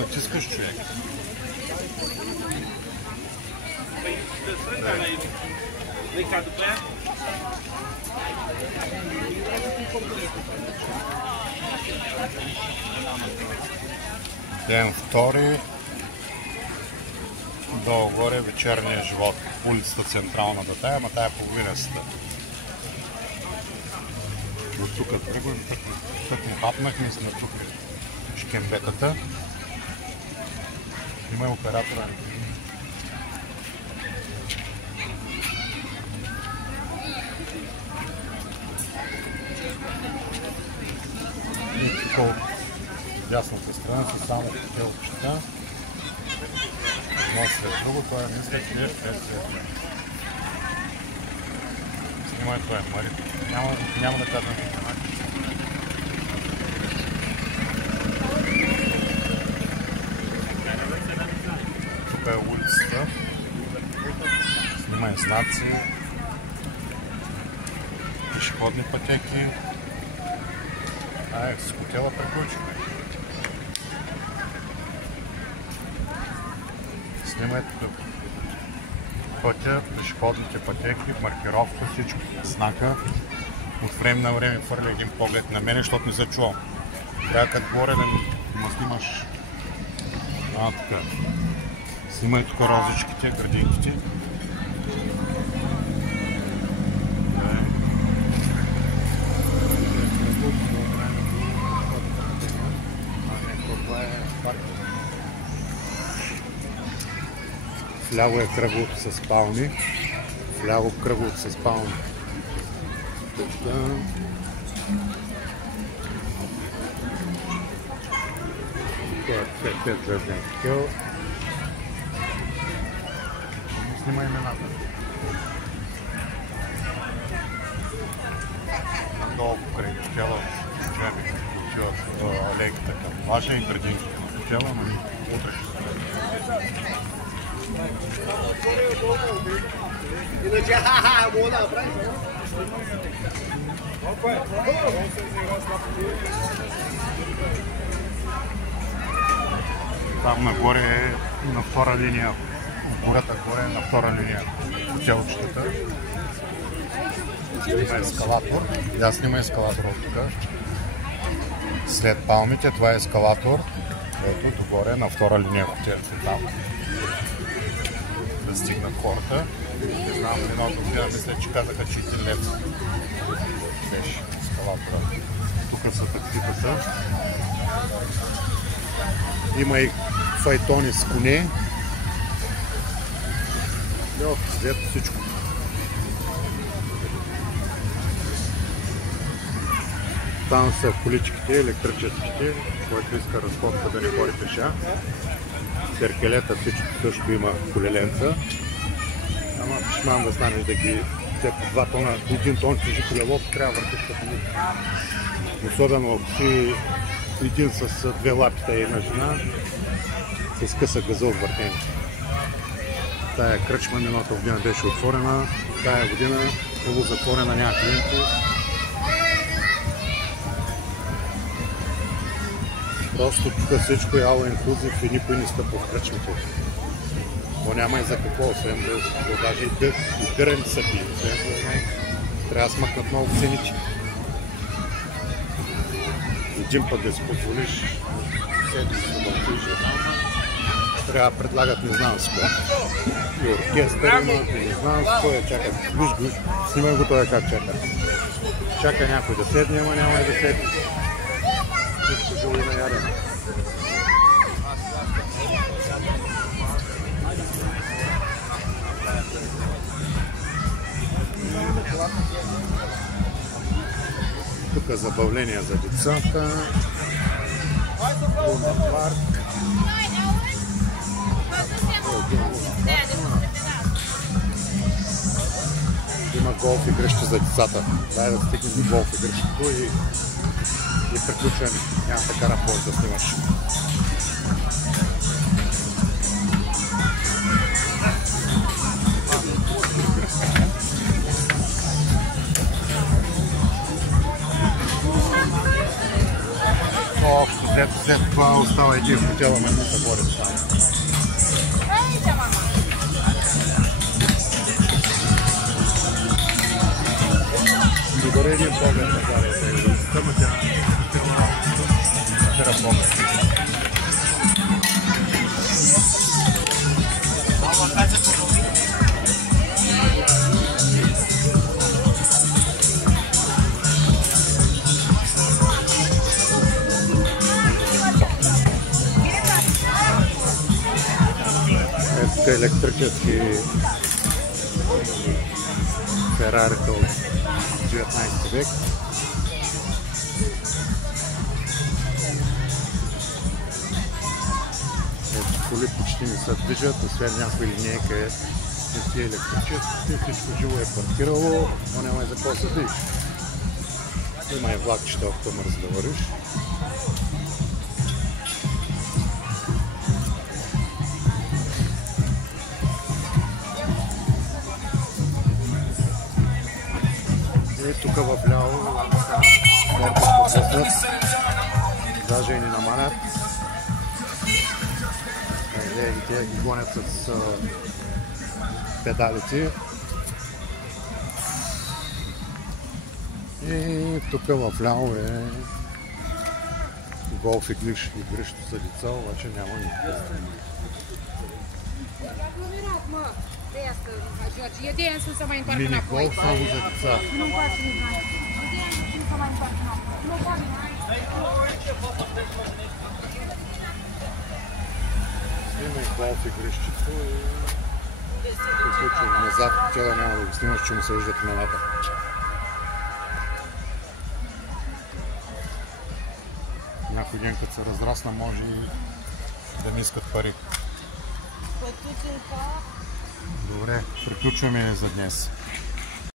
натискаш, човек. Ден втори. Долу-горе вечерния живот. Улицата централната тая, ама тая половинеста. От тук тръгвам, тък му хапнахме, сме тук шкембетата. Има и оператора. И тук дясната страна са само хотелчета. Едно след друго, това мисля, че е след. Снимай това е Мари. Няма да казвам. Тук е улицата. Снимай знаци. Пешеходни пътеки. С хотела приключихме. Снимай тук пътя, пешеходните пътеки, маркировка, всичко. Знака. От време на време фърля един поглед на мене, защото не се чувам. Трябва като горе да ме снимаш. Така. Снимай тук розичките, градинките. Вляво е кръглото с спални. Вляво кръглото с спални. Снимай имената. Надолу покрай хотела, отиват алейката към плажа и градинките на хотела, но утре ще се там нагоре е на втора линия, гората горе е на втора линия хотелчетата. Има ескалатор. Аз снима ескалатор от тук. След палмите това е ескалатор. Ето догоре на втора линия хотелчета там. Да стигнат хората. Не знам, едното година мисля, че казаха, че 1 лев беше ескалатора. Тук са такситата. Има и файтони с коне. Взето всичко. Там са количките, електрическите, който иска разходка да не ходи пеша. Серкелета всичко също има колеленца. Ама пешман да станеш да ги те по 2 тона, 1 тон чужи колело, трябва да въртиш като ни. Особено ако си един с 2 лапита и една жена, с къса газа от въртение. Тая кръчма миналата година беше отворена, тая година полузатворена, няма клиенти. Просто тук всичко е all inclusive и никой не стъпва в кръчмите. То няма и за какво, освен да даже и дърен са пи. Трябва да смъкнат много цените. Един път да си позволиш седмица да отидеш трябва да предлагат не знам с кое. И оркестър имат, и не знам с кое чакат. Виж, снимай го това как чака. Чака някой да седне, ама няма и да седне. Всичко жали на яден. Тук забавления за децата. Луна парк. Има голф игрища за децата. Дай да стигнем до голф игрището и приключваме. Няма така рапорт да снимаш. Общо взето това това остава един в хотела, ме не се борят там. Добре един поглед на гарата. Само тя хотела поглед. Тук е електрически Ферарика от 19 век. Коли почти не се движат, освен някои линейки не си електрически, всичко живо е паркирало, но няма и за какво се движи. Има и влакчета, ако мърз да вървиш. И тук вляво хората попуснат, даже и не намалят. Те ги гонят с педалите. И тук вляво е голф игрище за деца, обаче няма никакъв. Мини голф само за деца. Има и голф игрището и приключваме назад, хотела няма да го снимаш, че му се виждат имената. Някой ден като се разрасна може и да не искат пари. Добре, приключваме за днес.